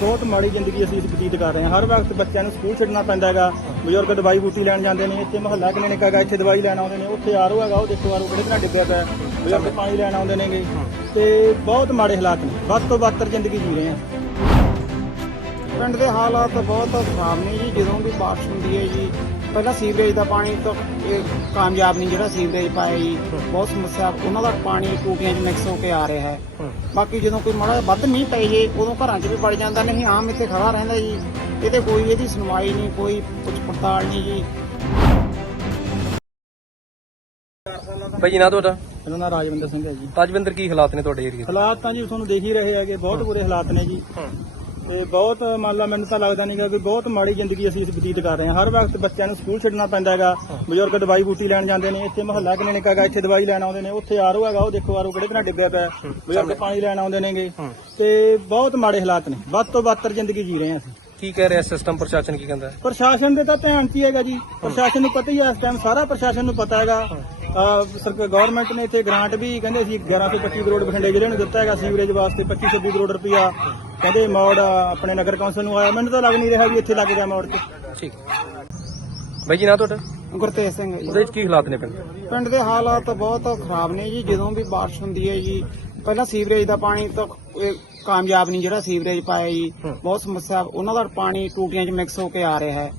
ਬਹੁਤ ਮਾੜੀ ਜ਼ਿੰਦਗੀ ਅਸੀਂ ਬਤੀਤ ਕਰ ਰਹੇ ਹਾਂ ਹਰ ਵਕਤ ਬੱਚਿਆਂ ਨੂੰ ਸਕੂਲ ਛੱਡਣਾ ਪੈਂਦਾ ਹੈਗਾ ਬਜ਼ੁਰਗ ਦਵਾਈ ਬੂਟੀ ਲੈਣ ਜਾਂਦੇ ਨੇ ਇੱਥੇ ਮਹੱਲਾ ਨੇ ਕਹਾਗਾ ਇੱਥੇ ਦਵਾਈ ਲੈਣ ਆਉਂਦੇ ਨੇ ਉੱਥੇ ਆਰੋ ਹੈਗਾ ਉਹ ਦੇਖੋ ਆਰੋ ਕਿਹੜੇ ਤਰ੍ਹਾਂ ਡਿੱਗਿਆ ਪਿਆ ਬਜ਼ੁਰਗ ਪਾਣੀ ਲੈਣ ਆਉਂਦੇ ਨੇਗੇ ਤੇ ਬਹੁਤ ਮਾੜੇ ਹਾਲਾਤ ਨੇ ਵੱਧ ਤੋਂ ਵੱਧ ਜ਼ਿੰਦਗੀ ਜੀ ਰਹੇ ਹਾਂ ਪਿੰਡ ਦੇ ਹਾਲਾਤ ਬਹੁਤ ਖਰਾਬ ਨੇ ਜੀ ਜਦੋਂ ਵੀ ਬਾਰਿਸ਼ ਹੁੰਦੀ ਹੈ ਜੀ ਪਹਿਲਾਂ ਸੀਵਰੇਜ ਦਾ ਪਾਣੀ ਤੋਂ ਇਹ ਕਾਮਯਾਬ ਨਹੀਂ ਜਿਹੜਾ ਸੀਵਰੇਜ ਪਾਇਆ ਜੀ ਬਹੁਤ ਸਮੱਸਿਆ ਉਹਨਾਂ ਦਾ ਪਾਣੀ ਟੂਟੀਆਂ 'ਚ ਮਿਕਸ ਹੋ ਕੇ ਆ ਰਿਹਾ ਹੈ ਬਾਕੀ ਜਦੋਂ ਕੋਈ ਮਾੜਾ ਵੱਧ ਮੀਂਹ ਪੈ ਜੇ ਉਦੋਂ ਘਰਾਂ 'ਚ ਵੀ ਵੜ ਜਾਂਦਾ ਨਹੀਂ ਆਮ ਇੱਥੇ ਖੜਾ ਰਹਿੰਦਾ ਜੀ ਇਹਦੇ ਕੋਈ ਇਹਦੀ ਸੁਣਵਾਈ ਨਹੀਂ ਕੋਈ ਕੁਝ ਪੜਤਾਲ ਨਹੀਂ ਜੀ ਭਾਈ ਨਾ ਤੁਹਾਡਾ ਇਹਨਾਂ ਦਾ ਰਾਜਵਿੰਦਰ ਸਿੰਘ ਹੈ ਜੀ ਰਾਜਵਿੰਦਰ ਕੀ ਹਾਲਾਤ ਨੇ ਤੁਹਾਡੇ ਏਰੀਆ ਹਾਲਾਤ ਤਾਂ ਜੀ ਤੁਹਾਨੂੰ ਦੇਖ ਹੀ ਰਹੇ ਹੈਗੇ ਬਹੁਤ ਬੁਰੇ ਹਾਲਾਤ ਨੇ ਜੀ ਤੇ ਬਹੁਤ ਮੰਨ ਲਾ ਮੈਨੂੰ ਤਾਂ ਲੱਗਦਾ ਨਹੀਂਗਾ ਕਿ ਬਹੁਤ ਮਾੜੀ ਜ਼ਿੰਦਗੀ ਅਸੀਂ ਇਸ ਬਤੀਤ ਕਰ ਰਹੇ ਹਾਂ ਹਰ ਵਕਤ ਬੱਚਿਆਂ ਨੂੰ ਸਕੂਲ ਛੱਡਣਾ ਪੈਂਦਾ ਹੈਗਾ ਬਜ਼ੁਰਗ ਦਵਾਈ ਬੂਟੀ ਲੈਣ ਜਾਂਦੇ ਨੇ ਇੱਥੇ ਮਹੱਲਾ ਕਲੀਨਿਕ ਹੈਗਾ ਇੱਥੇ ਦਵਾਈ ਲੈਣ ਆਉਂਦੇ ਨੇ ਉੱਥੇ ਆਰੋ ਹੈਗਾ ਉਹ ਦੇਖੋ ਆਰੋ ਕਿਹੜੇ ਤਰ੍ਹਾਂ ਡਿੱਗਿਆ ਪਿਆ ਬਜ਼ੁਰਗ ਪਾਣੀ ਲੈਣ ਆਉਂਦੇ ਨੇਗੇ ਤੇ ਬਹੁਤ ਮਾੜੇ ਹਾਲਾਤ ਨੇ ਵੱਧ ਤੋਂ ਵੱਧ ਜ਼ਿੰਦਗੀ ਜੀ ਰਹੇ ਹਾਂ ਅਸੀਂ ਕੀ ਕਹਿ ਰਿਹਾ ਸਿਸਟਮ ਪ੍ਰਸ਼ਾਸਨ ਕੀ ਕਹਿੰਦਾ ਪ੍ਰਸ਼ਾਸਨ ਦੇ ਤਾਂ ਧਿਆਨ ਕੀ ਹੈਗਾ ਜੀ ਪ੍ਰਸ਼ਾਸਨ ਨੂੰ ਪਤਾ ਹੀ ਹੈ ਇਸ ਟਾਈਮ ਸਾਰਾ ਪ੍ਰਸ਼ਾਸਨ ਨੂੰ ਪਤਾ ਹੈਗਾ ਸਰਕਾਰ ਗਵਰਨਮੈਂਟ ਨੇ ਇੱਥੇ ਗ੍ਰਾਂਟ ਵੀ ਕਹਿੰਦੇ ਸੀ 11 ਤੋਂ 25 ਕਰੋੜ ਬਠਿੰਡੇ ਜ਼ਿਲ੍ਹੇ ਨੂੰ ਦਿੱਤਾ ਹੈਗਾ ਸੀਵਰੇਜ ਵਾਸਤੇ 2500 ਕਰੋੜ ਰੁਪਇਆ ਕਹਿੰਦੇ ਮੌੜ ਆਪਣੇ ਨਗਰ ਕੌਂਸਲ ਨੂੰ ਆਇਆ ਮੈਨੂੰ ਤਾਂ ਲੱਗ ਨਹੀਂ ਰਿਹਾ ਵੀ ਇੱਥੇ ਲੱਗ ਗਿਆ ਮੌੜ ਤੇ ਠੀਕ ਬਾਈ ਜੀ ਨਾ ਤੁਹਾਡਾ ਗੁਰਤੇਜ ਸਿੰਘ ਜੀ ਉਹਦੇ ਕੀ ਹਾਲਾਤ ਨੇ ਪਿੰਡ ਪਿੰਡ ਦੇ ਹਾਲਾਤ ਬਹੁਤ ਖਰਾਬ ਨੇ ਜੀ ਜਦੋਂ ਵੀ ਬਾਰਿਸ਼ ਹੁੰਦੀ ਹੈ ਜੀ ਪਹਿਲਾਂ ਸੀਵਰੇਜ ਦਾ ਪਾਣੀ ਤਾਂ ਇਹ ਕਾਮਯਾਬ ਨਹੀਂ ਜਿਹੜਾ ਸੀਵਰੇਜ ਪਾਇਆ ਜੀ ਬਹੁਤ ਸਮੱਸਿਆ ਉਹਨਾਂ ਦਾ ਪਾਣੀ ਟੂਟੀਆਂ 'ਚ ਮਿਕਸ ਹੋ ਕੇ ਆ ਰਿਹਾ ਹੈ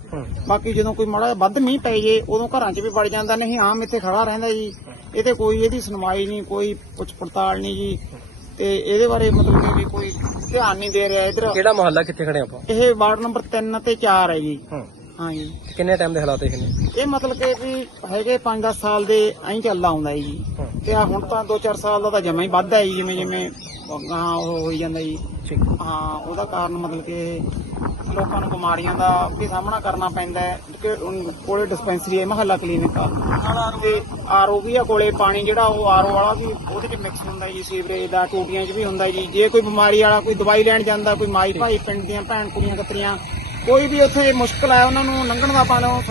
ਬਾਕੀ ਜਦੋਂ ਕੋਈ ਮਾੜਾ ਵੱਧ ਮੀਂਹ ਪੈ ਜੇ ਉਦੋਂ ਘਰਾਂ 'ਚ ਵੀ ਵੜ ਜਾਂਦਾ ਨਹੀਂ ਆਮ ਇੱਥੇ ਖੜਾ ਰਹਿੰਦਾ ਜੀ ਇਹਦੇ ਕੋਈ ਇਹਦੀ ਸੁਣਵਾਈ ਨਹੀਂ ਕੋਈ ਪੁੱਛ ਪੜਤਾਲ ਨਹੀਂ ਜੀ ਤੇ ਇਹਦੇ ਬਾਰੇ ਮਤਲਬ ਕਿ ਕੋਈ ਧਿਆਨ ਨਹੀਂ ਦੇ ਰਿਹਾ ਇਧਰ ਕਿਹੜਾ ਮੁਹੱਲਾ ਕਿੱਥੇ ਖੜੇ ਆਪਾਂ ਇਹ ਵਾਰਡ ਨੰਬਰ 3 ਤੇ 4 ਹੈ ਜੀ ਹਾਂਜੀ ਕਿੰਨੇ ਟਾਈਮ ਦੇ ਹਾਲਾਤ ਇਹ ਨੇ ਇਹ ਮਤਲਬ ਕਿ ਵੀ ਹੈਗੇ 5-10 ਸਾਲ ਦੇ ਐਂ ਚੱਲ ਆਉਂਦਾ ਜੀ ਤੇ ਆ ਹੁਣ ਤਾਂ 2-4 ਸਾਲ ਦਾ ਤਾਂ ਜਮਾ ਹੀ ਵੱਧ ਹੈ ਜੀ ਜਿਵੇਂ ਜਿਵੇਂ ਹਾਂ ਉਹ ਹੋ ਜਾਂਦਾ ਜੀ ਠੀਕ ਹਾਂ ਉਹਦਾ ਕਾਰਨ ਮਤਲਬ ਕਿ ਲੋਕਾਂ ਨੂੰ ਬਿਮਾਰੀਆਂ ਦਾ ਵੀ ਸਾਹਮਣਾ ਕਰਨਾ ਪੈਂਦਾ ਹੈ ਕਿ ਕੋਲੇ ਡਿਸਪੈਂਸਰੀ ਹੈ ਮਹੱਲਾ ਕਲੀਨਿਕ ਆ ਤੇ ਆਰਓ ਵੀ ਆ ਕੋਲੇ ਪਾਣੀ ਜਿਹੜਾ ਉਹ ਆਰਓ ਵਾਲਾ ਵੀ ਉਹਦੇ ਚ ਮਿਕਸ ਹੁੰਦਾ ਜੀ ਸੀਵਰੇਜ ਦਾ ਟੂਟੀਆਂ 'ਚ ਵੀ ਹੁੰਦਾ ਜੀ ਜੇ ਕੋਈ ਬਿਮਾਰੀ ਵਾਲਾ ਕੋਈ ਦਵਾਈ ਲੈਣ ਜਾਂਦਾ ਕੋਈ ਮਾਈ ਭਾਈ ਪਿੰਡ ਦੀਆਂ ਭੈਣ ਕੁੜੀਆਂ ਕਤਰੀਆਂ ਕੋਈ ਵੀ ਉੱਥੇ ਮੁਸ਼ਕਲ ਆ ਉਹਨਾਂ ਨੂੰ ਲੰਘਣ ਦਾ ਪਾਣਾ